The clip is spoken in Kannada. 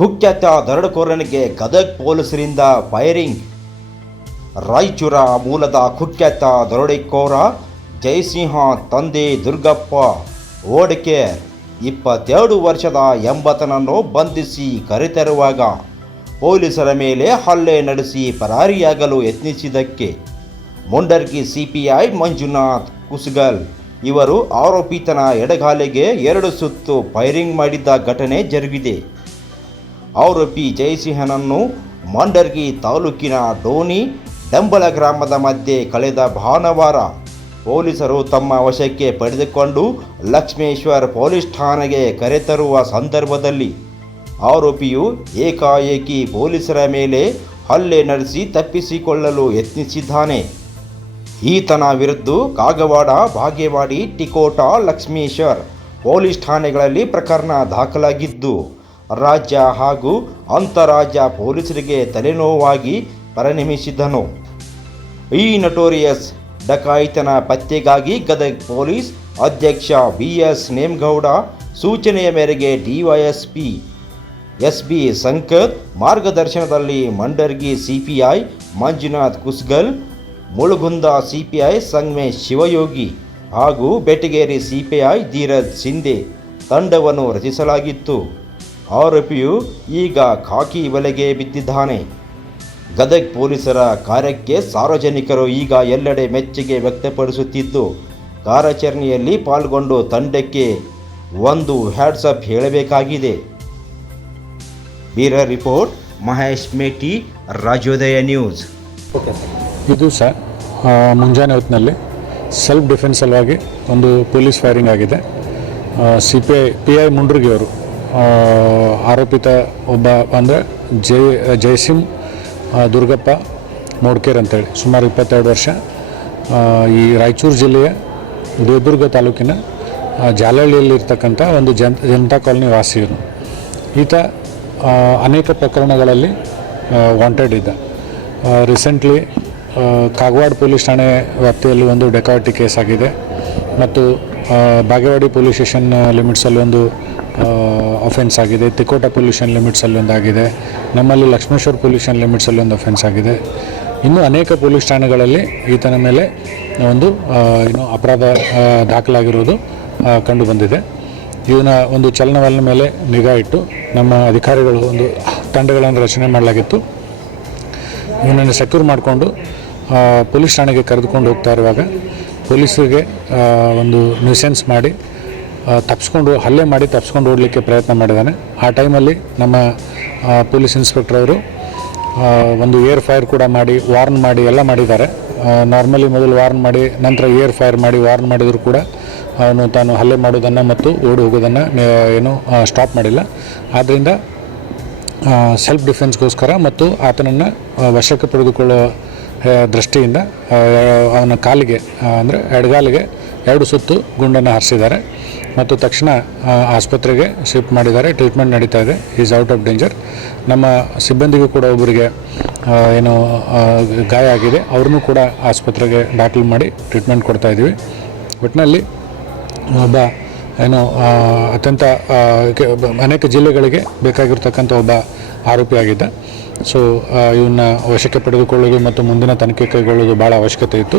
ಕುಖ್ಯಾತ ದರೋಡೆಕೋರನಿಗೆ ಗದಗ್ ಪೊಲೀಸರಿಂದ ಫೈರಿಂಗ್. ರಾಯಚೂರ ಮೂಲದ ಕುಖ್ಯಾತ ದರೋಡೆಕೋರ ಜಯಸಿಂಹ ತಂದೆ ದುರ್ಗಪ್ಪ ಓಡಿಕೆ ಇಪ್ಪತ್ತೆರಡು ವರ್ಷದ ಎಂಬತನನ್ನು ಬಂಧಿಸಿ ಕರೆತರುವಾಗ ಪೊಲೀಸರ ಮೇಲೆ ಹಲ್ಲೆ ನಡೆಸಿ ಪರಾರಿಯಾಗಲು ಯತ್ನಿಸಿದ್ದಕ್ಕೆ ಮುಂಡರ್ಗಿ ಸಿಪಿಐ ಮಂಜುನಾಥ್ ಕುಸ್ಗಲ್. ಇವರು ಆರೋಪಿತನ ಎಡಗಾಲಿಗೆ ಎರಡು ಸುತ್ತು ಫೈರಿಂಗ್ ಮಾಡಿದ್ದ ಘಟನೆ ಜರುಗಿದೆ. ಆರೋಪಿ ಜಯಸಿಂಹನನ್ನು ಮಂಡರ್ಗಿ ತಾಲೂಕಿನ ಡೋನಿ ಡಂಬಳ ಗ್ರಾಮದ ಮಧ್ಯೆ ಕಳೆದ ಭಾನುವಾರ ಪೊಲೀಸರು ತಮ್ಮ ವಶಕ್ಕೆ ಪಡೆದುಕೊಂಡು ಲಕ್ಷ್ಮೇಶ್ವರ್ ಪೊಲೀಸ್ ಠಾಣೆಗೆ ಕರೆತರುವ ಸಂದರ್ಭದಲ್ಲಿ ಆರೋಪಿಯು ಏಕಾಏಕಿ ಪೊಲೀಸರ ಮೇಲೆ ಹಲ್ಲೆ ನಡೆಸಿ ತಪ್ಪಿಸಿಕೊಳ್ಳಲು ಯತ್ನಿಸಿದ್ದಾನೆ. ಈತನ ವಿರುದ್ಧ ಕಾಗವಾಡ, ಬಾಗೇವಾಡಿ, ಟಿಕೋಟಾ, ಲಕ್ಷ್ಮೇಶ್ವರ್ ಪೊಲೀಸ್ ಠಾಣೆಗಳಲ್ಲಿ ಪ್ರಕರಣ ದಾಖಲಾಗಿದ್ದು ರಾಜ್ಯ ಹಾಗೂ ಅಂತರಾಜ್ಯ ಪೊಲೀಸರಿಗೆ ತಲೆನೋವಾಗಿ ಪರಿಣಮಿಸಿದ್ದನು. ಈ ನಟೋರಿಯಸ್ ಡಕಾಯಿತನ ಪತ್ತೆಗಾಗಿ ಗದಗ್ ಪೊಲೀಸ್ ಅಧ್ಯಕ್ಷ ಬಿ ಎಸ್ ನೇಮಗೌಡ ಸೂಚನೆಯ ಮೇರೆಗೆ ಡಿವೈಎಸ್ಪಿ ಎಸ್ ಬಿ ಸಂಕತ್ ಮಾರ್ಗದರ್ಶನದಲ್ಲಿ ಮಂಡರ್ಗಿ ಸಿಪಿಐ ಮಂಜುನಾಥ್ ಕುಸ್ಗಲ್, ಮುಳುಗುಂದ ಸಿಪಿಐ ಸಂಗಮೇಶ್ ಶಿವಯೋಗಿ ಹಾಗೂ ಬೆಟಗೇರಿ ಸಿಪಿಐ ಧೀರಜ್ ಸಿಂಧೆ ತಂಡವನ್ನು ರಚಿಸಲಾಗಿತ್ತು. ಆರೋಪಿಯು ಈಗ ಖಾಕಿ ಬಲೆಗೆ ಬಿದ್ದಿದ್ದಾನೆ. ಗದಗ್ ಪೊಲೀಸರ ಕಾರ್ಯಕ್ಕೆ ಸಾರ್ವಜನಿಕರು ಈಗ ಎಲ್ಲೆಡೆ ಮೆಚ್ಚುಗೆ ವ್ಯಕ್ತಪಡಿಸುತ್ತಿದ್ದು ಕಾರ್ಯಾಚರಣೆಯಲ್ಲಿ ಪಾಲ್ಗೊಂಡು ತಂಡಕ್ಕೆ ಒಂದು ಹ್ಯಾಟ್ಸಪ್ ಹೇಳಬೇಕಾಗಿದೆ. ಬೀರ report Mahesh Meti Rajyodaya news. Okay sir ಇದು ಸಹ ಮುಂಜಾನೆ ಹೊತ್ತಿನಲ್ಲಿ ಸೆಲ್ಫ್ ಡಿಫೆನ್ಸ್ ಸಲುವಾಗಿ ಒಂದು ಪೊಲೀಸ್ ಫೈರಿಂಗ್ ಆಗಿದೆ. C P I P I ಮುಂಡ್ರಿಗಿಯವರು ಆರೋಪಿತ ಒಬ್ಬ ಅಂದರೆ ಜೈ ಜಯಸಿಂಗ್ ದುರ್ಗಪ್ಪ ಮೋಡ್ಕೇರ್ ಅಂತೇಳಿ, ಸುಮಾರು ಇಪ್ಪತ್ತೆರಡು ವರ್ಷ. ಈ ರಾಯಚೂರು ಜಿಲ್ಲೆಯ ದೇವದುರ್ಗ ತಾಲೂಕಿನ ಜಾಲಹಳ್ಳಿಯಲ್ಲಿರ್ತಕ್ಕಂಥ ಒಂದು ಜನ್, ಜನತಾ ಕಾಲೋನಿ ವಾಸಿಯನು ಈತ ಅನೇಕ ಪ್ರಕರಣಗಳಲ್ಲಿ ವಾಂಟೆಡ್ ಇದ್ದ. ರೀಸೆಂಟ್ಲಿ ಕಾಗವಾಡ ಪೊಲೀಸ್ ಠಾಣೆ ವ್ಯಾಪ್ತಿಯಲ್ಲಿ ಒಂದು ಡೆಕಾವಟಿ ಕೇಸ್ ಆಗಿದೆ. ಮತ್ತು ಬಾಗೇವಾಡಿ ಪೊಲೀಸ್ ಸ್ಟೇಷನ್ ಲಿಮಿಟ್ಸಲ್ಲಿ ಒಂದು ಅಫೆನ್ಸ್ ಆಗಿದೆ. ತಿಕೋಟ ಪೊಲ್ಯೂಷನ್ ಲಿಮಿಟ್ಸಲ್ಲಿ ಒಂದಾಗಿದೆ. ನಮ್ಮಲ್ಲಿ ಲಕ್ಷ್ಮೇಶ್ವರ ಪೊಲ್ಯೂಷನ್ ಲಿಮಿಟ್ಸಲ್ಲಿ ಒಂದು ಅಫೆನ್ಸ್ ಆಗಿದೆ. ಇನ್ನೂ ಅನೇಕ ಪೊಲೀಸ್ ಠಾಣೆಗಳಲ್ಲಿ ಈತನ ಮೇಲೆ ಒಂದು ಏನು ಅಪರಾಧ ದಾಖಲಾಗಿರೋದು ಕಂಡು ಬಂದಿದೆ. ಇವನ ಒಂದು ಚಲನವಲನ ಮೇಲೆ ನಿಗಾ ಇಟ್ಟು ನಮ್ಮ ಅಧಿಕಾರಿಗಳು ಒಂದು ತಂಡಗಳನ್ನು ರಚನೆ ಮಾಡಲಾಗಿತ್ತು. ಇವನನ್ನು ಸೆಕ್ಯೂರ್ ಮಾಡಿಕೊಂಡು ಪೊಲೀಸ್ ಠಾಣೆಗೆ ಕರೆದುಕೊಂಡು ಹೋಗ್ತಾ ಇರುವಾಗ, ಪೊಲೀಸರಿಗೆ ಒಂದು ನ್ಯೂಸೆನ್ಸ್ ಮಾಡಿ ತಪ್ಪಿಸ್ಕೊಂಡು ಹಲ್ಲೆ ಮಾಡಿ ತಪ್ಪಿಸ್ಕೊಂಡು ಓಡಲಿಕ್ಕೆ ಪ್ರಯತ್ನ ಮಾಡಿದ್ದಾನೆ ಆ ಟೈಮಲ್ಲಿ ನಮ್ಮ ಪೊಲೀಸ್ ಇನ್ಸ್ಪೆಕ್ಟರ್ ಅವರು ಒಂದು ಏರ್ ಫೈರ್ ಕೂಡ ಮಾಡಿ, ವಾರ್ನ್ ಮಾಡಿ, ಎಲ್ಲ ಮಾಡಿದ್ದಾರೆ. ನಾರ್ಮಲಿ ಮೊದಲು ವಾರ್ನ್ ಮಾಡಿ, ನಂತರ ಏರ್ ಫೈರ್ ಮಾಡಿ, ವಾರ್ನ್ ಮಾಡಿದರೂ ಕೂಡ ಅವನು ತಾನು ಹಲ್ಲೆ ಮಾಡೋದನ್ನು ಮತ್ತು ಓಡಿ ಹೋಗೋದನ್ನು ಏನು ಸ್ಟಾಪ್ ಮಾಡಿಲ್ಲ. ಆದ್ದರಿಂದ ಸೆಲ್ಫ್ ಡಿಫೆನ್ಸ್ಗೋಸ್ಕರ ಮತ್ತು ಆತನನ್ನು ವಶಕ್ಕೆ ಪಡೆದುಕೊಳ್ಳುವ ದೃಷ್ಟಿಯಿಂದ ಅವನ ಕಾಲಿಗೆ ಅಂದರೆ ಎಡಗಾಲಿಗೆ ಎರಡು ಸುತ್ತು ಗುಂಡನ್ನು ಹಾರಿಸಿದ್ದಾರೆ ಮತ್ತು ತಕ್ಷಣ ಆಸ್ಪತ್ರೆಗೆ ಶಿಫ್ಟ್ ಮಾಡಿದ್ದಾರೆ. ಟ್ರೀಟ್ಮೆಂಟ್ ನಡೀತಾ ಇದೆ. ಈಸ್ ಔಟ್ ಆಫ್ ಡೇಂಜರ್ ನಮ್ಮ ಸಿಬ್ಬಂದಿಗೂ ಕೂಡ ಒಬ್ಬರಿಗೆ ಏನು ಗಾಯ ಆಗಿದೆ. ಅವ್ರನ್ನೂ ಕೂಡ ಆಸ್ಪತ್ರೆಗೆ ದಾಖಲು ಮಾಡಿ ಟ್ರೀಟ್ಮೆಂಟ್ ಕೊಡ್ತಾ ಇದ್ದೀವಿ. ಒಟ್ಟಿನಲ್ಲಿ ಒಬ್ಬ, ಏನು ಅತ್ಯಂತ ಅನೇಕ ಜಿಲ್ಲೆಗಳಿಗೆ ಬೇಕಾಗಿರ್ತಕ್ಕಂಥ ಒಬ್ಬ ಆರೋಪಿ ಆಗಿದ್ದ. ಸೊ ಇವನ್ನ ವಶಕ್ಕೆ ಪಡೆದುಕೊಳ್ಳೋದು ಮತ್ತು ಮುಂದಿನ ತನಿಖೆ ಕೈಗೊಳ್ಳೋದು ಭಾಳ ಅವಶ್ಯಕತೆ ಇತ್ತು.